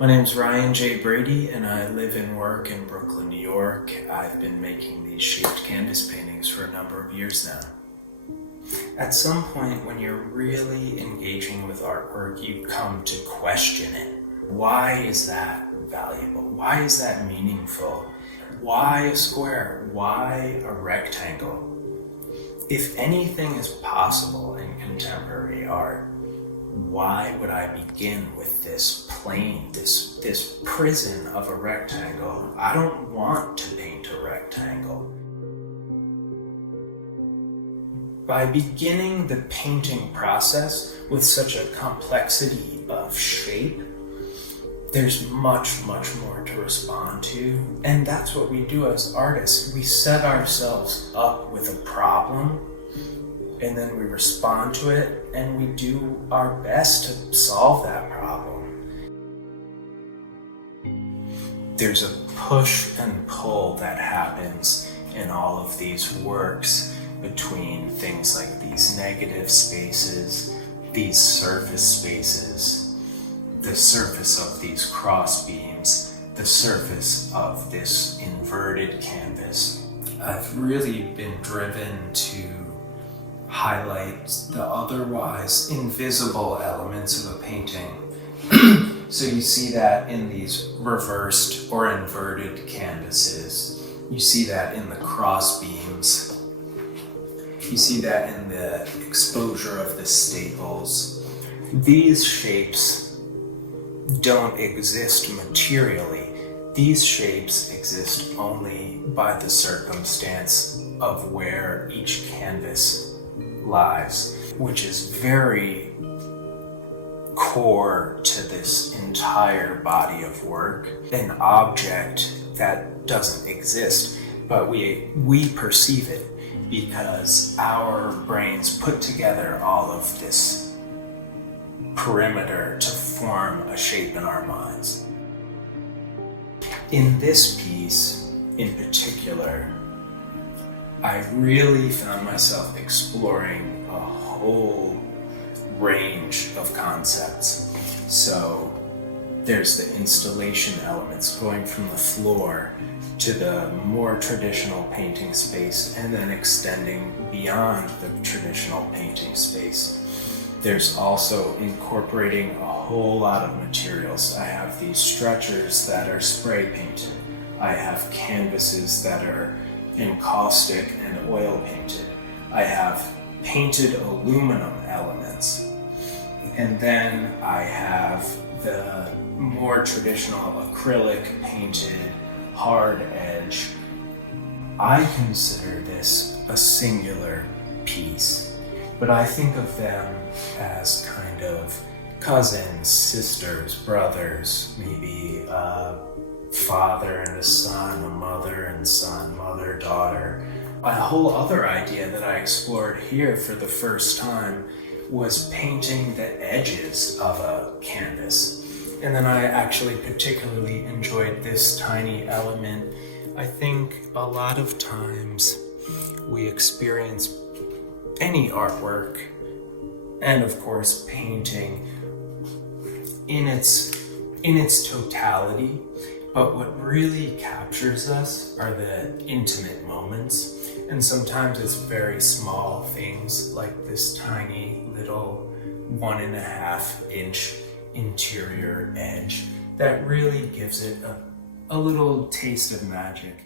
My name's Ryan J. Brady, and I live and work in Brooklyn, New York. I've been making these shaped canvas paintings for a number of years now. At some point when you're really engaging with artwork, you come to question it. Why is that valuable? Why is that meaningful? Why a square? Why a rectangle? If anything is possible in contemporary art, why would I begin with this plane, this prison of a rectangle? I don't want to paint a rectangle. By beginning the painting process with such a complexity of shape, there's much more to respond to. And that's what we do as artists. We set ourselves up with a problem, and then we respond to it, and we do our best to solve that problem. There's a push and pull that happens in all of these works between things like these negative spaces, these surface spaces, the surface of these cross beams, the surface of this inverted canvas. I've really been driven to highlight the otherwise invisible elements of a painting. So you see that in these reversed or inverted canvases. You see that in the cross beams. You see that in the exposure of the staples. These shapes don't exist materially. These shapes exist only by the circumstance of where each canvas lies, which is very core to this entire body of work. An object that doesn't exist, but we perceive it because our brains put together all of this perimeter to form a shape in our minds. In this piece in particular, I really found myself exploring a whole range of concepts. So there's the installation elements going from the floor to the more traditional painting space and then extending beyond the traditional painting space. There's also incorporating a whole lot of materials. I have these stretchers that are spray painted. I have canvases that are encaustic and oil painted. I have painted aluminum elements. And then I have the more traditional acrylic painted hard edge. I consider this a singular piece, but I think of them as kind of cousins, sisters, brothers, maybe father and a son, a mother and son, mother, daughter. A whole other idea that I explored here for the first time was painting the edges of a canvas. And then I actually particularly enjoyed this tiny element. I think a lot of times we experience any artwork, and of course painting, in its totality. But what really captures us are the intimate moments. And sometimes it's very small things like this tiny little 1.5 inch interior edge that really gives it a little taste of magic.